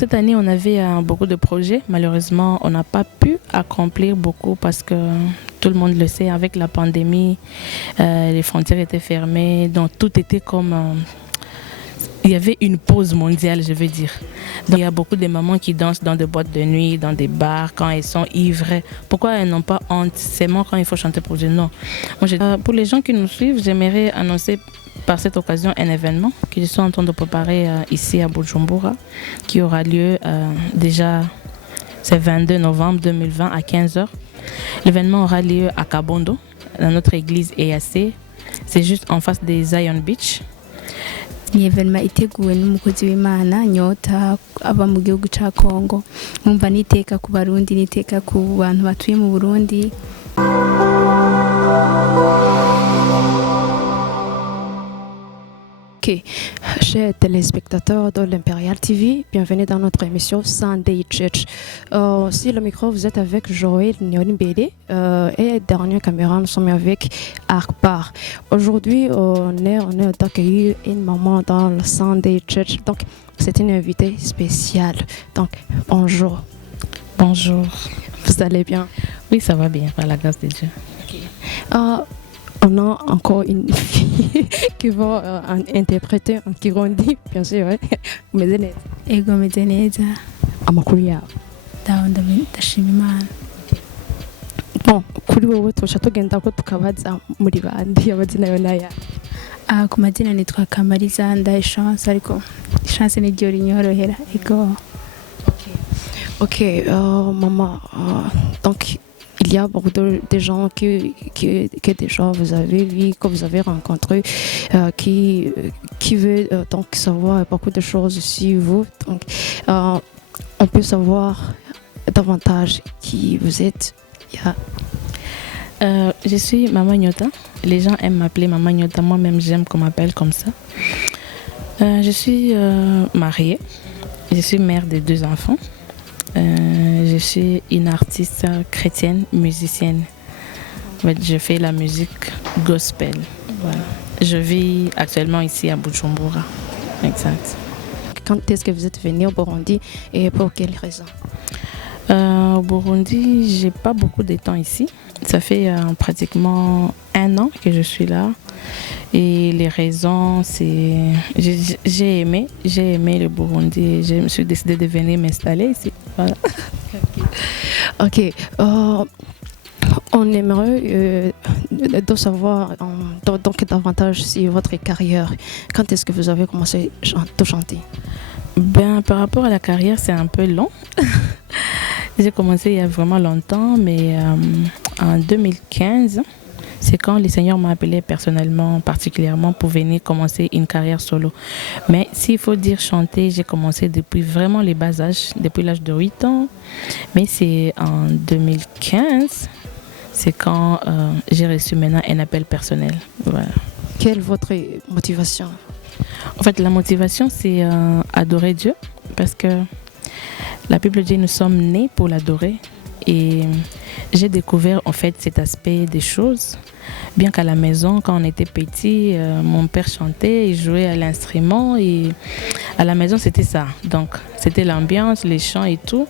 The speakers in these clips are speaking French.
cette année, on avait beaucoup de projets. Malheureusement, on n'a pas pu accomplir beaucoup parce que tout le monde le sait, avec la pandémie, les frontières étaient fermées, donc tout était comme... il y avait une pause mondiale, je veux dire. Donc, il y a beaucoup de mamans qui dansent dans des boîtes de nuit, dans des bars, quand elles sont ivres. Pourquoi elles n'ont pas honte? C'est moi quand il faut chanter pour Dieu. Non. Pour les gens qui nous suivent, j'aimerais annoncer par cette occasion un événement que je suis en train de préparer ici à Bujumbura, qui aura lieu déjà, c'est 22 novembre 2020 à 15h. L'événement aura lieu à Kabondo, dans notre église EAC. C'est juste en face des Zion Beach. ni evenement iteguwe n'umukozi w'Imana Nyota aba mu gihugu ca Kongo. Mwumva niteka ku Barundi, niteka ku bantu batuye mu Burundi. Ok, chers téléspectateurs de l'Imperial TV, bienvenue dans notre émission Sunday Church. Sur le micro, vous êtes avec Joël Nyonimbede et dernière caméra, nous sommes avec Akbar. Aujourd'hui, on est d'accueillir une maman dans le Sunday Church, donc c'est une invitée spéciale. Donc, bonjour. Bonjour. Vous allez bien? Oui, ça va bien, par la grâce de Dieu. Okay. On a encore une fille qui va interpréter en Kirundi, bien sûr. Umeze neza? Ego meze neza. Amakuru yawe? Ndashima Imana. Bon, kuri wowe tuca tugenda ko tukabaza muri bandi amazina yawe n'aya? Ku mazina nitwa Kamariza Ndaye Chance, ariko Chance ni ryo rinyorohera. Ego. Ok, maman, donc il y a beaucoup de gens que déjà vous avez vu, que vous avez rencontrés, qui veulent donc savoir beaucoup de choses sur vous. Donc, on peut savoir davantage qui vous êtes. Je suis Maman Nyota. Les gens aiment m'appeler Maman Nyota. Moi-même, j'aime qu'on m'appelle comme ça. Je suis mariée. Je suis mère de 2 enfants. Je suis une artiste chrétienne, musicienne. En fait, je fais la musique gospel. Voilà. Je vis actuellement ici à Bujumbura. Exact. Quand est-ce que vous êtes venu au Burundi et pour quelles raisons? Au Burundi, j'ai pas beaucoup de temps ici. Ça fait pratiquement 1 an que je suis là. Et les raisons, c'est... J'ai aimé le Burundi et je me suis décidée de venir m'installer ici. Voilà. Ok. On aimerait de savoir donc davantage sur votre carrière. Quand est-ce que vous avez commencé à chanter? Ben, par rapport à la carrière, c'est un peu long. J'ai commencé il y a vraiment longtemps, mais en 2015... c'est quand le Seigneur m'a appelé personnellement, particulièrement pour venir commencer une carrière solo. Mais s'il faut dire chanter, j'ai commencé depuis vraiment les bas âges, depuis l'âge de 8 ans. Mais c'est en 2015, c'est quand j'ai reçu maintenant un appel personnel. Voilà. Quelle est votre motivation? En fait, la motivation, c'est adorer Dieu. Parce que la Bible dit, nous sommes nés pour l'adorer. Et j'ai découvert en fait cet aspect des choses. Bien qu'à la maison, quand on était petit, mon père chantait, il jouait à l'instrument et à la maison c'était ça. Donc c'était l'ambiance, les chants et tout.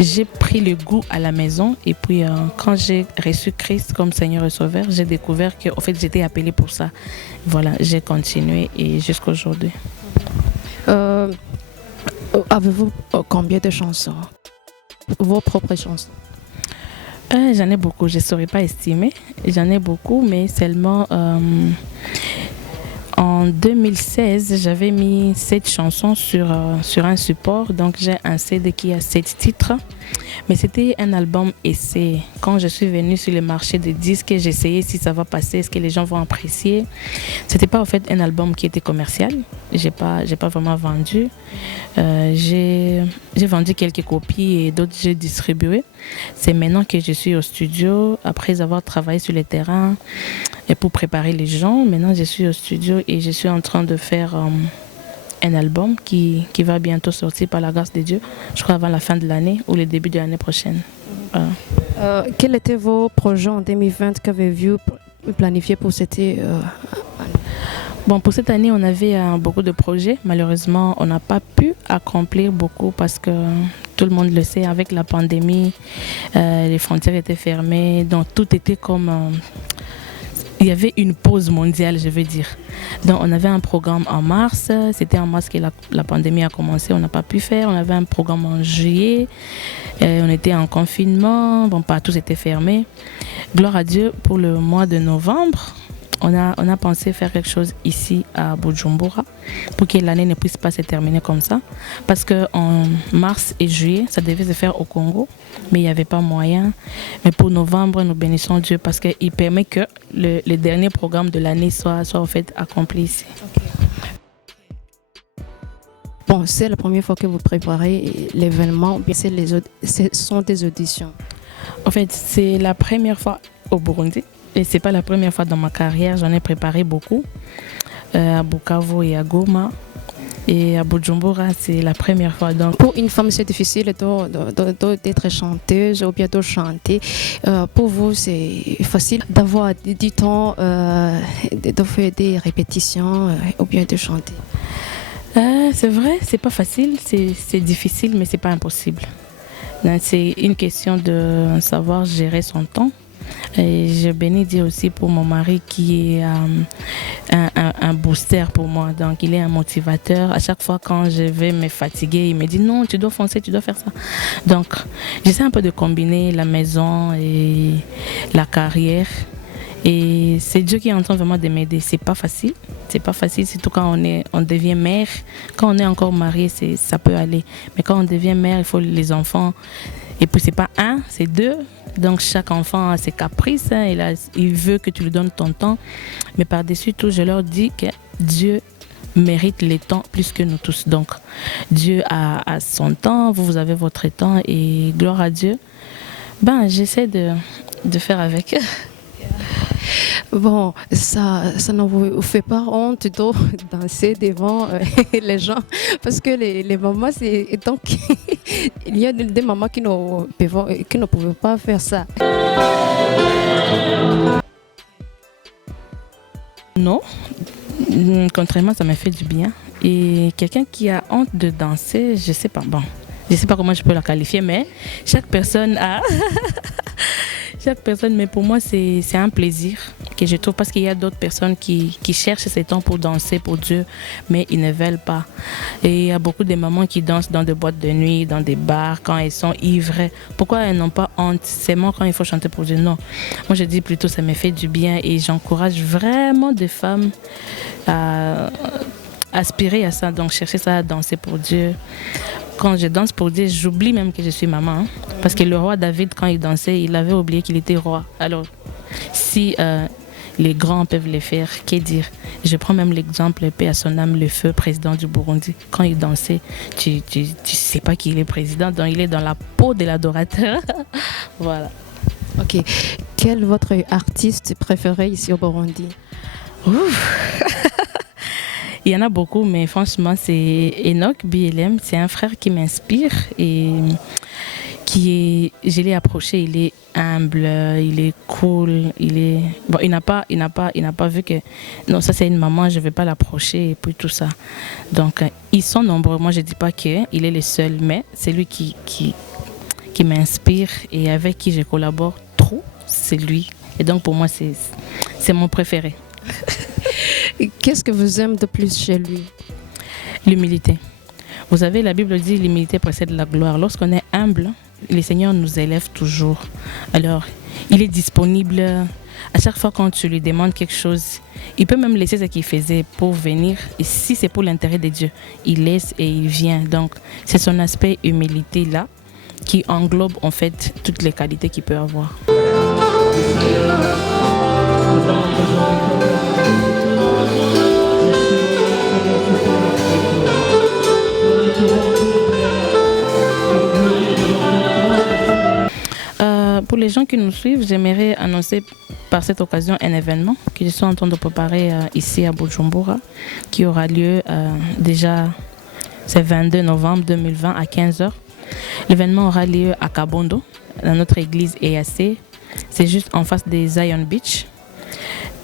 J'ai pris le goût à la maison et puis quand j'ai reçu Christ comme Seigneur et Sauveur, j'ai découvert que en fait j'étais appelée pour ça. Voilà, j'ai continué et jusqu'à aujourd'hui. Avez-vous combien de chansons? Vos propres chansons? J'en ai beaucoup, je ne saurais pas estimer. J'en ai beaucoup, mais seulement en 2016, j'avais mis 7 chansons sur un support. Donc j'ai un CD qui a 7 titres. Mais c'était un album essai. Quand je suis venue sur le marché des disques, j'ai essayé si ça va passer, est-ce que les gens vont apprécier. C'était pas en fait un album qui était commercial. J'ai pas vraiment vendu. J'ai vendu quelques copies et d'autres j'ai distribué. C'est maintenant que je suis au studio, après avoir travaillé sur le terrain et pour préparer les gens. Maintenant je suis au studio et je suis en train de faire un album qui va bientôt sortir par la grâce de Dieu, je crois avant la fin de l'année ou le début de l'année prochaine. Voilà. Quels étaient vos projets en 2020 qu'avez-vous planifié pour cette année? Bon, pour cette année, on avait beaucoup de projets. Malheureusement, on n'a pas pu accomplir beaucoup parce que tout le monde le sait, avec la pandémie, les frontières étaient fermées, donc tout était comme... il y avait une pause mondiale, je veux dire. Donc, on avait un programme en mars. C'était en mars que la pandémie a commencé. On n'a pas pu faire. On avait un programme en juillet. On était en confinement. Bon, pas tous étaient fermés. Gloire à Dieu, pour le mois de novembre, on a pensé faire quelque chose ici à Bujumbura pour que l'année ne puisse pas se terminer comme ça. Parce qu'en mars et juillet, ça devait se faire au Congo, mais il n'y avait pas moyen. Mais pour novembre, nous bénissons Dieu parce qu'il permet que le dernier programme de l'année soit en fait accompli ici. Okay. Bon, c'est la première fois que vous préparez l'événement, bien ce sont des auditions. En fait, c'est la première fois au Burundi. Et ce n'est pas la première fois dans ma carrière, j'en ai préparé beaucoup, à Bukavu et à Goma. Et à Bujumbura, c'est la première fois. Donc, pour une femme, c'est difficile d'être chanteuse ou bien de chanter. Pour vous, c'est facile d'avoir du temps, de faire des répétitions ou bien de chanter. C'est vrai, c'est pas facile, c'est difficile, mais c'est pas impossible. C'est une question de savoir gérer son temps. Et je bénis Dieu aussi pour mon mari qui est un booster pour moi. Donc il est un motivateur. À chaque fois quand je vais me fatiguer, il me dit non, tu dois foncer, tu dois faire ça. Donc j'essaie un peu de combiner la maison et la carrière. Et c'est Dieu qui est en train vraiment de m'aider. C'est pas facile, surtout quand on devient mère. Quand on est encore marié, ça peut aller. Mais quand on devient mère, il faut les enfants. Et puis c'est pas un, c'est deux. Donc chaque enfant a ses caprices, hein, il veut que tu lui donnes ton temps. Mais par-dessus tout, je leur dis que Dieu mérite les temps plus que nous tous. Donc Dieu a son temps, vous avez votre temps et gloire à Dieu. Ben, j'essaie de faire avec. Bon, ça ne vous fait pas honte de danser devant les gens parce que les mamans, c'est donc il y a des mamans qui ne pouvaient pas faire ça. Non, contrairement, ça m'a fait du bien. Et quelqu'un qui a honte de danser, je sais pas. Bon, je sais pas comment je peux la qualifier, mais chaque personne a chaque personne, mais pour moi, c'est un plaisir que je trouve parce qu'il y a d'autres personnes qui cherchent ces temps pour danser pour Dieu, mais ils ne veulent pas. Et il y a beaucoup de mamans qui dansent dans des boîtes de nuit, dans des bars, quand elles sont ivres. Pourquoi elles n'ont pas honte? C'est moi quand il faut chanter pour Dieu. Non. Moi, je dis plutôt ça me fait du bien et j'encourage vraiment des femmes à aspirer à ça, donc chercher ça à danser pour Dieu. Quand je danse pour Dieu, j'oublie même que je suis maman. Hein, parce que le roi David, quand il dansait, il avait oublié qu'il était roi. Alors, si les grands peuvent le faire, qu'est dire? Je prends même l'exemple, paix à son âme, le feu président du Burundi. Quand il dansait, tu sais pas qu'il est président, donc il est dans la peau de l'adorateur. Voilà. Ok. Quel est votre artiste préféré ici au Burundi? Il y en a beaucoup, mais franchement, c'est Enoch BLM. C'est un frère qui m'inspire et je l'ai approché. Il est humble, il est cool, bon, il n'a pas vu que non, ça c'est une maman, je vais pas l'approcher et puis tout ça. Donc ils sont nombreux. Moi, je dis pas qu'il est le seul, mais c'est lui qui m'inspire et avec qui je collabore trop, c'est lui. Et donc pour moi, c'est mon préféré. Qu'est-ce que vous aimez de plus chez lui? L'humilité. Vous savez, la Bible dit l'humilité précède la gloire. Lorsqu'on est humble, le Seigneur nous élève toujours. Alors, il est disponible à chaque fois quand tu lui demandes quelque chose. Il peut même laisser ce qu'il faisait pour venir. Et si c'est pour l'intérêt de Dieu, il laisse et il vient. Donc, c'est son aspect humilité-là qui englobe en fait toutes les qualités qu'il peut avoir. Pour les gens qui nous suivent, j'aimerais annoncer par cette occasion un événement que je suis en train de préparer ici à Bujumbura, qui aura lieu déjà, c'est 22 novembre 2020 à 15h. L'événement aura lieu à Kabondo, dans notre église EAC. C'est juste en face des Zion Beach.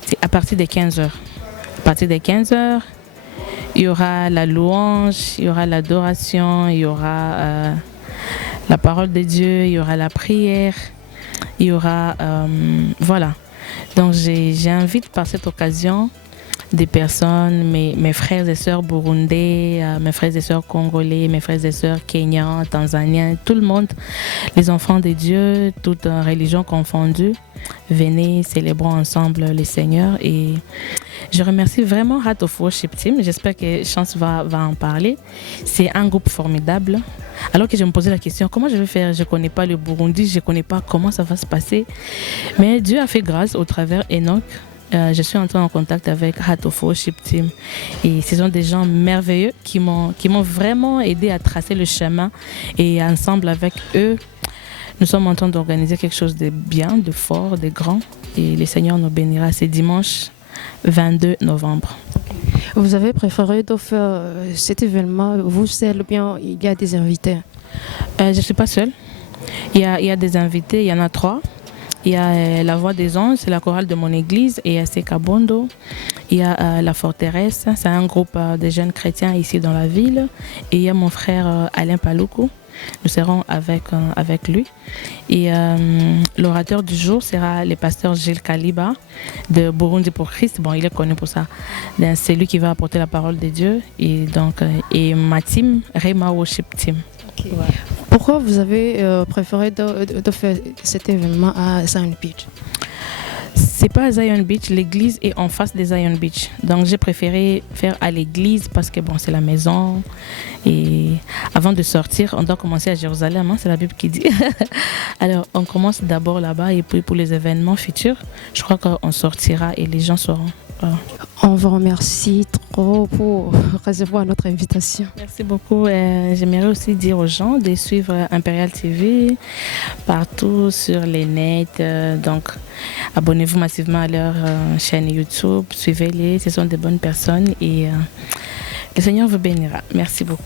C'est à partir de 15h. À partir des 15h, il y aura la louange, il y aura l'adoration, il y aura la parole de Dieu, il y aura la prière, il y aura... voilà. Donc j'invite par cette occasion des personnes, mes frères et sœurs burundais, mes frères et sœurs congolais, mes frères et sœurs kenyans, tanzaniens, tout le monde, les enfants de Dieu, toutes religions confondues, venez, célébrons ensemble le Seigneur. Et je remercie vraiment Heart of Worship Team. J'espère que Chance va en parler. C'est un groupe formidable. Alors que je me posais la question, comment je vais faire? Je ne connais pas le Burundi, je ne connais pas comment ça va se passer. Mais Dieu a fait grâce au travers Enoch. Je suis entrée en contact avec Heart of Worship Team. Et ce sont des gens merveilleux qui m'ont vraiment aidé à tracer le chemin. Et ensemble avec eux, nous sommes en train d'organiser quelque chose de bien, de fort, de grand. Et le Seigneur nous bénira. C'est dimanche 22 novembre. Vous avez préféré de faire cet événement, vous seul ou bien il y a des invités? Je ne suis pas seule. Il y a des invités, il y en a 3. Il y a la Voix des Anges, c'est la chorale de mon église, et EAC Kabondo. Il y a la Forteresse, c'est un groupe de jeunes chrétiens ici dans la ville. Et il y a mon frère Alain Paloukou. Nous serons avec lui. Et l'orateur du jour sera le pasteur Gilles Kaliba de Burundi pour Christ. Bon, il est connu pour ça. C'est lui qui va apporter la parole de Dieu. Et donc, et ma team, Rema Worship Team. Okay. Ouais. Pourquoi vous avez préféré de faire cet événement à Zion Beach? C'est pas à Zion Beach, l'église est en face de Zion Beach. Donc j'ai préféré faire à l'église parce que bon, c'est la maison. Et avant de sortir, on doit commencer à Jérusalem, hein, c'est la Bible qui dit. Alors on commence d'abord là-bas et puis pour les événements futurs, je crois qu'on sortira et les gens sauront. Voilà. On vous remercie trop pour recevoir notre invitation. Merci beaucoup. J'aimerais aussi dire aux gens de suivre Imperial TV partout sur les nets. Donc, abonnez-vous massivement à leur chaîne YouTube. Suivez-les. Ce sont de bonnes personnes et le Seigneur vous bénira. Merci beaucoup.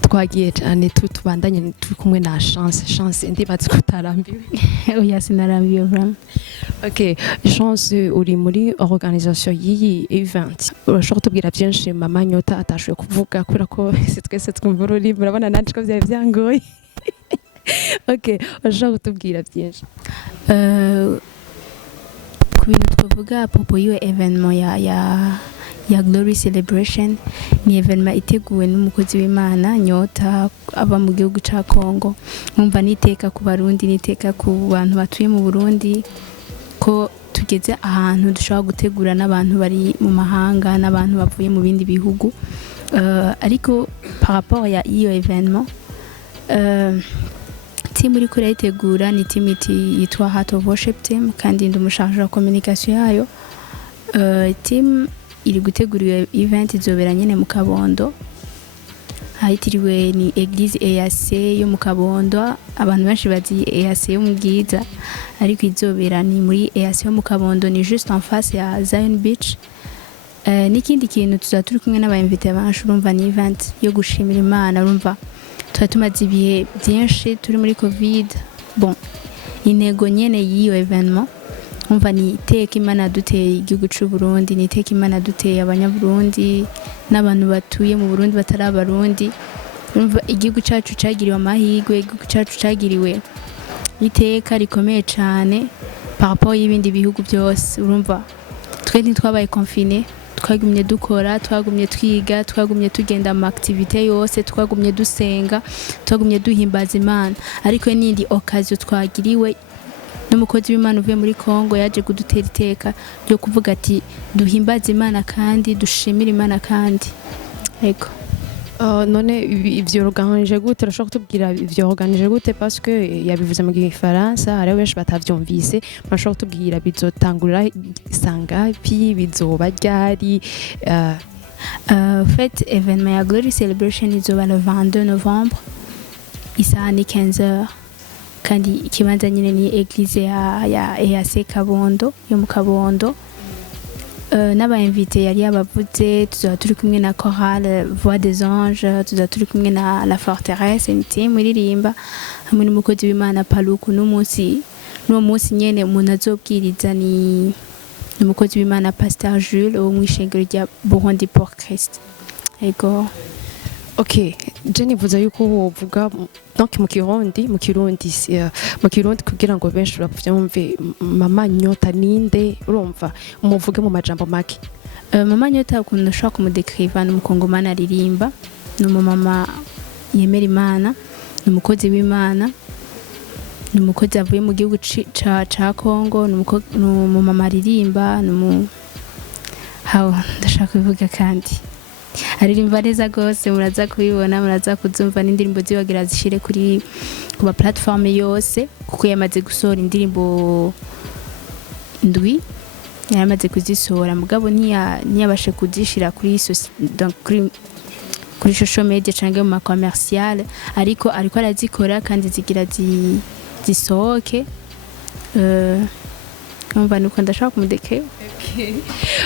Twagiye cyane tubandanye turi kumwe na Chance ndibaza ko utarambiwe. Oya sinarambiwe vraiment. Ok, Chance uri muri organisation y'iyi event. Urashobora kutubwira byinshi mama Nyota atashoboye kuvuga kubera ko twese twumva ururimi murabona nanjye ko byari byangoye. Ok, urashobora kutubwira byinshi. Ku bintu twavuga popo y'iyo evenement ya Glory Celebration ni evenement iteguwe n'umukozi w'Imana Nyota aba mu gihugu ca Congo. Mwumva niteka ku Barundi, niteka ku bantu batuye mu Burundi ko tugeze ahantu dushobora gutegura n'abantu bari mu mahanga n'abantu bavuye mu bindi bihugu. Ariko par rapport ya iyo evenement team iri kure yitegura ni team yitwa Heart of Worship Team kandi ndi umusharge wa communication yayo. Team iri gutegura iyo event izobera nyene mu Kabondo, hayitiriwe ni Eglise EAC yo mu Kabondo. Abantu benshi bazi EAC yo mu Bwiza ariko izobera ni muri EAC yo mu Kabondo, ni juste en face ya Zion Beach. N'ikindi kintu tuzaturi kumwe n'abayinvite bacu, urumva ni event yo gushimira Imana. Urumva tumaze ibihe byinshi turi muri Covid. Bon, intego nyene y'iyo evenement umva ni iteka Imana duteye igihugu cy'u Burundi, ni iteka Imana duteye abanyaburundi n'abantu batuye mu Burundi batari abarundi. Urumva igihugu cyacu cyagiriwe amahirwe, igihugu cyacu cyagiriwe iteka rikomeye cyane par rapport y'ibindi bihugu byose. Urumva twe ntitwabaye confiné, twagumye dukora, twagumye twiga, twagumye tugenda mu activité yose, twagumye dusenga, twagumye duhimbaza Imana. Ariko n'indi occasion twagiriwe n'umukozi w'Imana uvuye muri Congo yaje kudutera iteka ryo kuvuga ati duhimbaze Imana kandi dushimire Imana kandi. Yego. None ivyo organije gute? Urashobora kutubwira ivyo organije gute parce que yabivuze mu Gifaransa hari benshi batavyumvise. Urashobora kutubwira bizotangurira sangapi, bizoba ryari? Fait événement ya Glory Celebration izoba le 22 novembre isaha ni 15h kandi ikibanza nyine ni Eglise ya EAC Kabondo yo mu Kabondo. N'abayinvite yari yabavuze tuzaba turi kumwe na chorale Voix des Anges, tuzaba turi kumwe na la Forteresse team iririmba hamwe n'umukozi w'Imana Paloukou. N'uwo munsi nyene umuntu azobwiriza ni n'umukozi w'Imana Pasteur Jules wo mw'ishengero rya Burundi pour Christ. Ego. Ok, Jenny vuza yuko wovuga donc mu Kirundi kugira ngo benshi bavyumve mama Nyota ninde urumva umuvuge mu majambo make. Mama Nyota ukuntu ushobora kumudekriva n'umukongomani aririmba n'umumama yemera Imana n'umukozi w'Imana n'umukozi avuye mu gihugu ca Congo n'umumama aririmba ndashaka kubivuga kandi aririmba neza gose muraza kubibona muraza kuzumva n'indirimbo zibagira zishire ku ma platform yose kuko yamaze gusohora indirimbo ndwi yamaze kuzisohora mugabo ntiyabashe kuzishira kuri social media canke mu ma commercial ariko arazikora kandi zigira zisohoke umva nuko ndashaka kumudeke.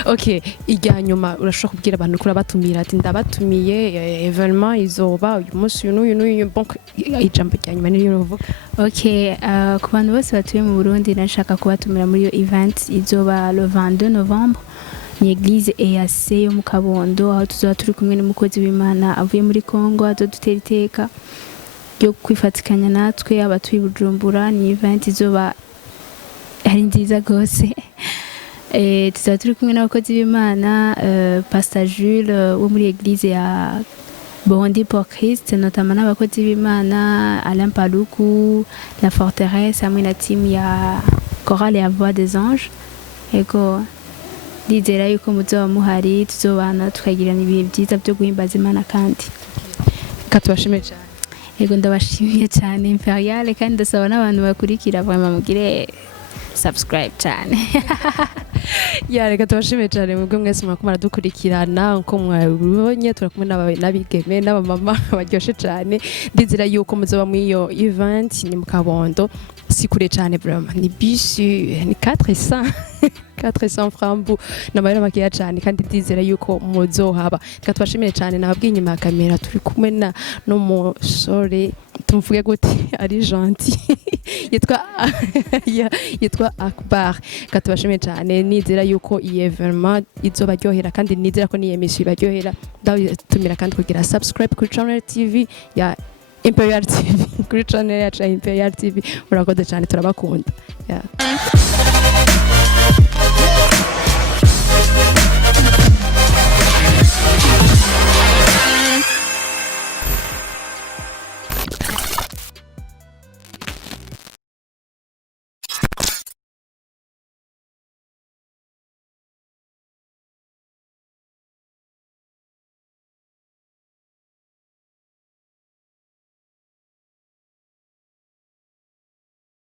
Ok, ijya nyuma urashobora kubwira abantu kuri abatumira ati ndabatumiye événement izoba uyu munsi uyu donc ijambo rya nyuma niyo uvuga. Ok, ku bantu bose batuye mu Burundi nashaka kubatumira muri iyo event izoba le 22 novembre ni église EAC yo mu Kabondo aho tuzoba turi kumwe n'umukozi w'Imana avuye muri Congo azodutera iteka yo kwifatikanya natwe abatuye Bujumbura. Ni event izoba ari nziza gose. Tuzaba turi kumwe n'abakozi b'Imana Pasteur Jules wo muri église ya Burundi pour Christ notamment n'abakozi b'Imana Alain Paluku La Forteresse hamwe na team ya Chorale ya Voix des Anges. Ego ndizera yuko muzoba muhari tuzobana tukagirana ibihe byiza byo guhimbaza Imana kandi katubashimiye cyane. Ego ndabashimiye cyane Imperial kandi ndasaba n'abantu bakurikira vraiment mugire subscribe cyane. Reka tubashimiye cyane mwebwe mwese mwakumara dukurikirana uko mwabonye turakumwe n'abigeme n'abamama baryoshye cyane. Ndizera yuko muzoba muri iyo event ni mu Kabondo si kure cyane vraiment ni bus ni 400 francs n'amayero makeya cyane kandi ndizera yuko muzohaba. Reka tubashimiye cyane nababwiye inyuma ya kamera turi kumwe n'umusore tumuvuge gute ari gentil yitwa Akbar. Reka tubashimiye cyane nizera yuko iyi événement izobaryohera kandi nizera ko niyo emission ibaryohera. Ndatumira kandi kugira subscribe kuri channel TV ya Imperial TV kuri channel ya Imperial TV. Murakoze cyane turabakunda.